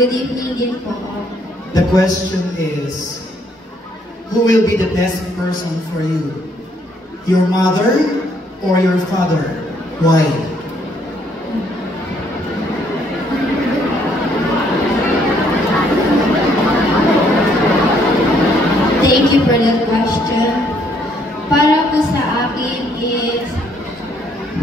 Good evening din po. The question is, who will be the best person for you? Your mother or your father? Why? Thank you for that question. Para po sa akin is,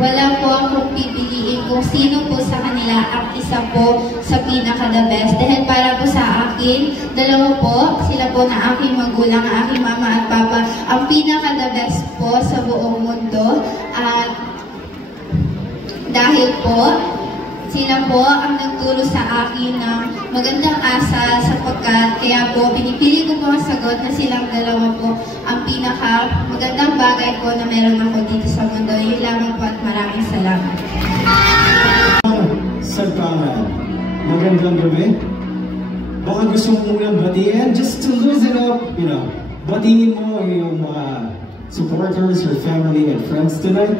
wala po akong pipiliin kung sino po sa kanila ang isa po sa pinaka-the best. Dahil para po sa akin, dalawa po, sila po na aking magulang, aking mama at papa, ang pinaka-the best po sa buong mundo. At dahil po, sila po ang nagturo sa akin ng magandang asa sapagkat kaya po pinipili ko po ang sagot na silang dalawa po ang pinaka magandang bagay po na meron ako dito sa mundo. Yun lamang po at maraming salamat. Sagpangan, magandang gabi. Baka gusto mo munang batiin, just to loosen up, batiin mo yung mga supporters, your family and friends tonight.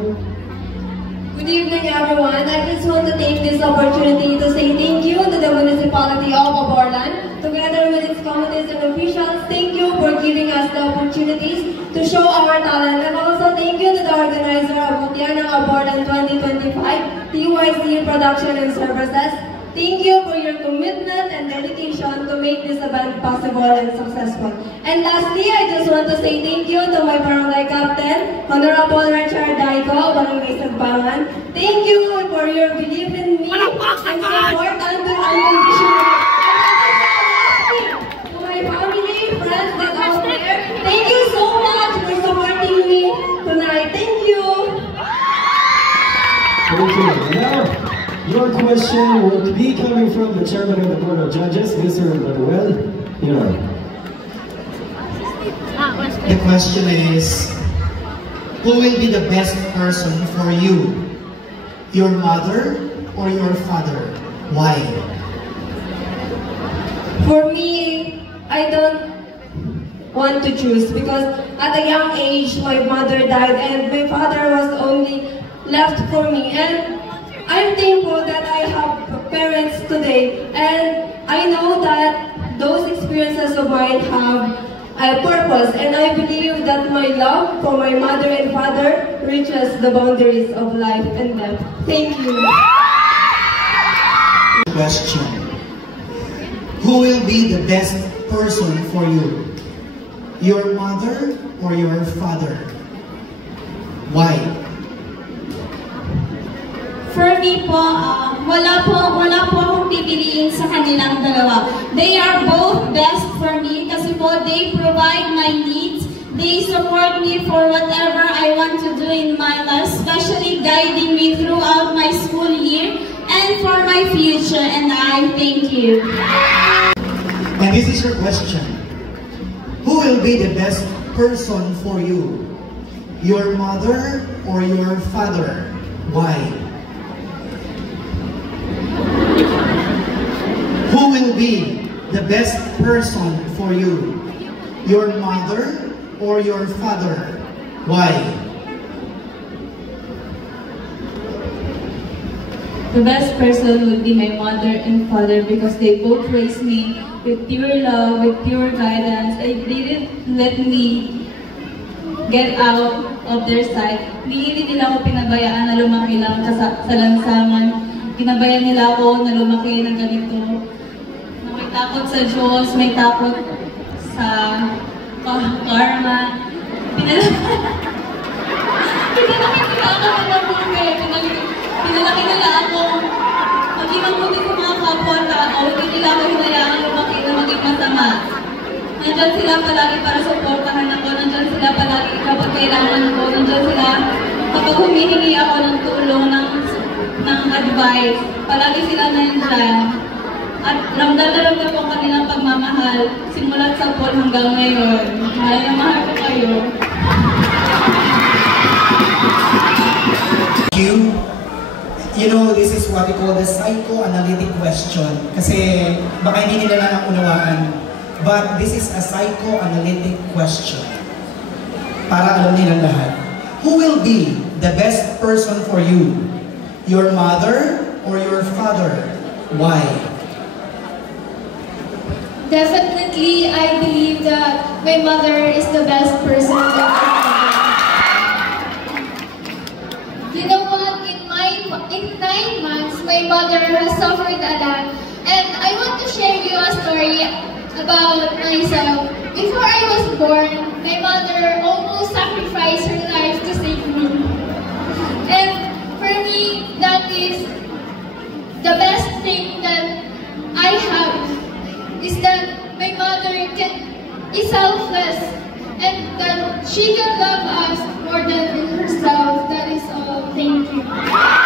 Good evening, everyone. I just want to take this opportunity to say thank you to the municipality of Aborlan, together with its committees and officials. Thank you for giving us the opportunities to show our talent, and also thank you to the organizer of Mutiana Aborlan 2025, TYC Production and Services. Thank you for your commitment and dedication to make this event possible and successful. And lastly, I just want to say thank you to my barangay captain, Honorable Richard Daigo, Barangay Sagpangan. Thank you for your belief in me and support unconditionally. To my family, friends that out there, thank you so much for supporting me tonight. Thank you. Thank you. Now, your question will be coming from the chairman of the Board of Judges, Mr. Manuel. The question is, who will be the best person for you? Your mother or your father? Why? For me, I don't want to choose because at a young age, my mother died and my father was only left for me. And I'm thankful that I have parents today, and I know that those experiences of mine have a purpose, and I believe that my love for my mother and father reaches the boundaries of life and death. Thank you. Question. Who will be the best person for you? Your mother or your father? Why? For me po, wala po akong pipiliin sa kanilang dalawa. They are both best for me kasi po they provide my needs. They support me for whatever I want to do in my life, especially guiding me throughout my school year and for my future, and I thank you. And this is your question. Who will be the best person for you? Your mother or your father? Why? Who will be the best person for you? Your mother or your father? Why? The best person would be my mother and father because they both raised me with pure love, with pure guidance. They didn't let me get out of their sight. Hindi nila ako pinabayaan na lumaki lang sa lansangan. Pinabayaan nila ako na lumaki ng ganito. Na may takot sa Diyos, may takot sa karma. Pinalaki nila ako ng buhay. Pinalaki nila ako maging mabuti sa mga kapwa-tao. Hindi nila ako hinayaan lumaki na maging masama. Nandyan sila palagi para supportahan ako. Nandyan sila palagi kapag kailangan ako. Nandyan sila kapag humihingi ako ng tulong, ng advice. Palagi sila nandyan. At ramdam na ramdam ko kanilang pagmamahal simulat sa pool hanggang ngayon. Mahal na mahal ko kayo. You know, this is what we call the psychoanalytic question. Kasi baka hindi nila lang unawaan. But this is a psychoanalytic question. Para alam nilang lahat. Who will be the best person for you? Your mother or your father? Why? Definitely, I believe that my mother is the best person that I have. You know what? In 9 months, my mother has suffered a lot. And I want to share you a story about myself. Before I was born, my mother almost sacrificed her life to save me. And for me, that is the best thing that I have. Is that my mother is selfless and that she can love us more than herself. That is all. Thank you.